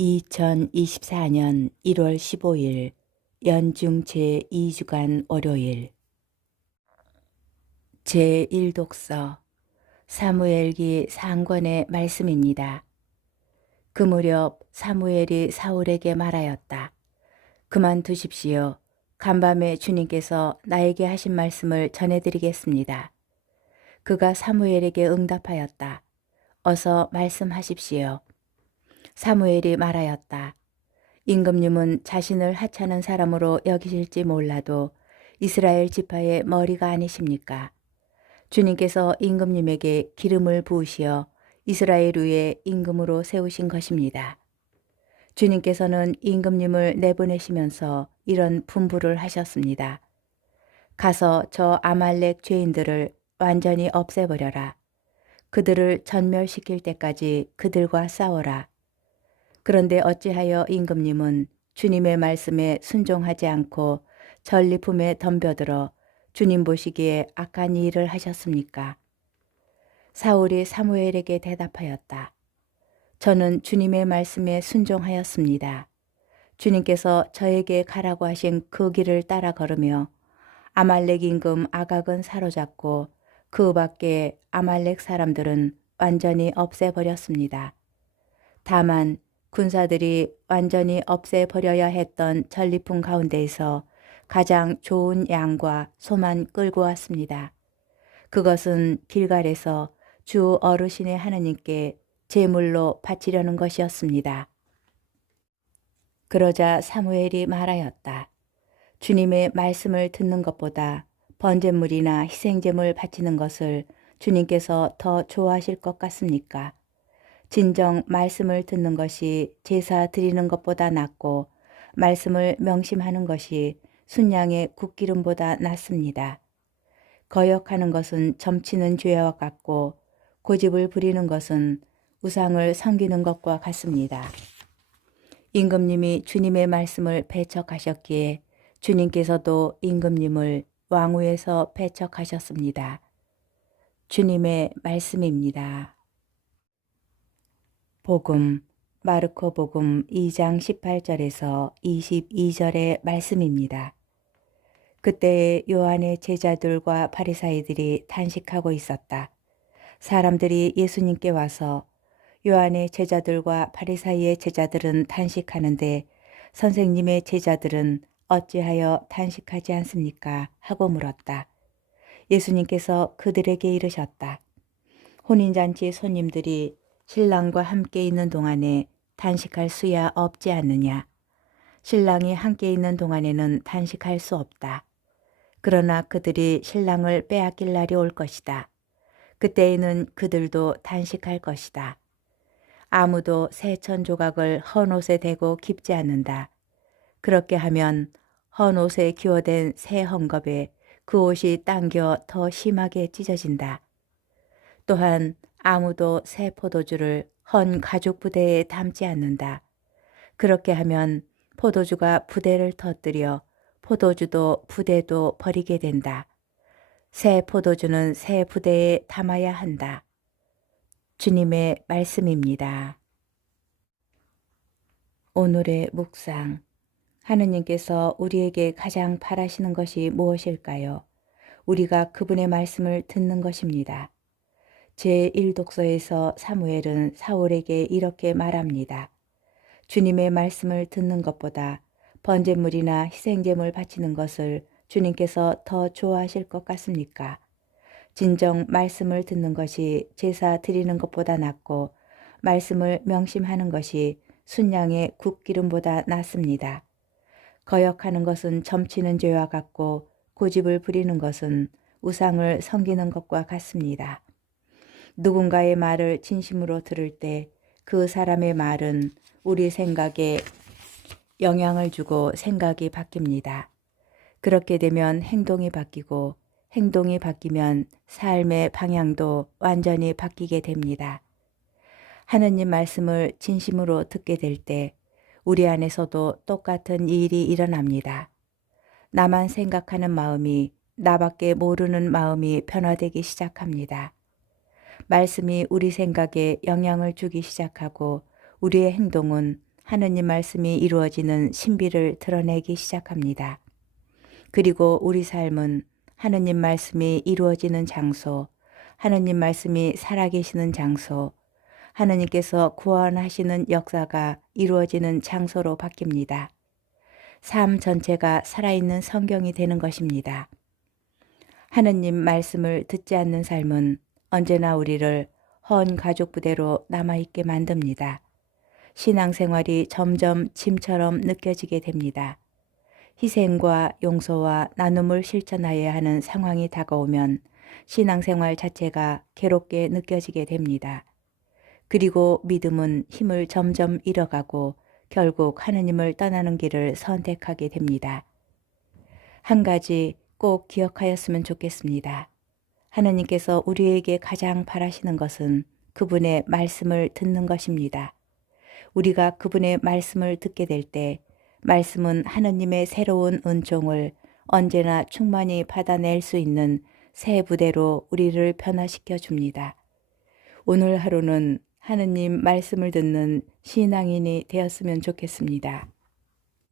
2024년 1월 15일 연중 제2주간 월요일 제1독서 사무엘기 상권의 말씀입니다. 그 무렵 사무엘이 사울에게 말하였다. 그만두십시오. 간밤에 주님께서 나에게 하신 말씀을 전해드리겠습니다. 그가 사무엘에게 응답하였다. 어서 말씀하십시오. 사무엘이 말하였다. 임금님은 자신을 하찮은 사람으로 여기실지 몰라도 이스라엘 지파의 머리가 아니십니까? 주님께서 임금님에게 기름을 부으시어 이스라엘 위에 임금으로 세우신 것입니다. 주님께서는 임금님을 내보내시면서 이런 분부를 하셨습니다. 가서 저 아말렉 죄인들을 완전히 없애버려라. 그들을 전멸시킬 때까지 그들과 싸워라. 그런데 어찌하여 임금님은 주님의 말씀에 순종하지 않고 전리품에 덤벼들어 주님 보시기에 악한 일을 하셨습니까? 사울이 사무엘에게 대답하였다. 저는 주님의 말씀에 순종하였습니다. 주님께서 저에게 가라고 하신 그 길을 따라 걸으며 아말렉 임금 아각은 사로잡고 그 밖에 아말렉 사람들은 완전히 없애버렸습니다. 다만 군사들이 완전히 없애버려야 했던 전리품 가운데에서 가장 좋은 양과 소만 끌고 왔습니다. 그것은 길갈에서 주 어르신의 하느님께 제물로 바치려는 것이었습니다. 그러자 사무엘이 말하였다. 주님의 말씀을 듣는 것보다 번제물이나 희생제물 바치는 것을 주님께서 더 좋아하실 것 같습니까? 진정 말씀을 듣는 것이 제사 드리는 것보다 낫고 말씀을 명심하는 것이 순양의 굿기름보다 낫습니다. 거역하는 것은 점치는 죄와 같고 고집을 부리는 것은 우상을 섬기는 것과 같습니다. 임금님이 주님의 말씀을 배척하셨기에 주님께서도 임금님을 왕위에서 배척하셨습니다. 주님의 말씀입니다. 복음, 마르코 복음 2장 18절에서 22절의 말씀입니다. 그때에 요한의 제자들과 바리사이들이 단식하고 있었다. 사람들이 예수님께 와서 요한의 제자들과 바리사이의 제자들은 단식하는데 선생님의 제자들은 어찌하여 단식하지 않습니까? 하고 물었다. 예수님께서 그들에게 이르셨다. 혼인잔치 손님들이 신랑과 함께 있는 동안에 단식할 수야 없지 않느냐. 신랑이 함께 있는 동안에는 단식할 수 없다. 그러나 그들이 신랑을 빼앗길 날이 올 것이다. 그때에는 그들도 단식할 것이다. 아무도 새 천 조각을 헌 옷에 대고 깁지 않는다. 그렇게 하면 헌 옷에 기워댄 새 헝겊에 그 옷이 당겨 더 심하게 찢어진다. 또한 아무도 새 포도주를 헌 가죽 부대에 담지 않는다. 그렇게 하면 포도주가 부대를 터뜨려 포도주도 부대도 버리게 된다. 새 포도주는 새 부대에 담아야 한다. 주님의 말씀입니다. 오늘의 묵상. 하느님께서 우리에게 가장 바라시는 것이 무엇일까요? 우리가 그분의 말씀을 듣는 것입니다. 제1독서에서 사무엘은 사울에게 이렇게 말합니다. 주님의 말씀을 듣는 것보다 번제물이나 희생제물 바치는 것을 주님께서 더 좋아하실 것 같습니까? 진정 말씀을 듣는 것이 제사 드리는 것보다 낫고 말씀을 명심하는 것이 순양의 굿기름보다 낫습니다. 거역하는 것은 점치는 죄와 같고 고집을 부리는 것은 우상을 섬기는 것과 같습니다. 누군가의 말을 진심으로 들을 때 그 사람의 말은 우리 생각에 영향을 주고 생각이 바뀝니다. 그렇게 되면 행동이 바뀌고 행동이 바뀌면 삶의 방향도 완전히 바뀌게 됩니다. 하느님 말씀을 진심으로 듣게 될 때 우리 안에서도 똑같은 일이 일어납니다. 나만 생각하는 마음이 나밖에 모르는 마음이 변화되기 시작합니다. 말씀이 우리 생각에 영향을 주기 시작하고 우리의 행동은 하느님 말씀이 이루어지는 신비를 드러내기 시작합니다. 그리고 우리 삶은 하느님 말씀이 이루어지는 장소, 하느님 말씀이 살아계시는 장소, 하느님께서 구원하시는 역사가 이루어지는 장소로 바뀝니다. 삶 전체가 살아있는 성경이 되는 것입니다. 하느님 말씀을 듣지 않는 삶은 언제나 우리를 헌 가족 부대로 남아있게 만듭니다. 신앙생활이 점점 짐처럼 느껴지게 됩니다. 희생과 용서와 나눔을 실천하여야 하는 상황이 다가오면 신앙생활 자체가 괴롭게 느껴지게 됩니다. 그리고 믿음은 힘을 점점 잃어가고 결국 하느님을 떠나는 길을 선택하게 됩니다. 한 가지 꼭 기억하였으면 좋겠습니다. 하느님께서 우리에게 가장 바라시는 것은 그분의 말씀을 듣는 것입니다. 우리가 그분의 말씀을 듣게 될 때 말씀은 하느님의 새로운 은총을 언제나 충만히 받아낼 수 있는 새 부대로 우리를 변화시켜 줍니다. 오늘 하루는 하느님 말씀을 듣는 신앙인이 되었으면 좋겠습니다.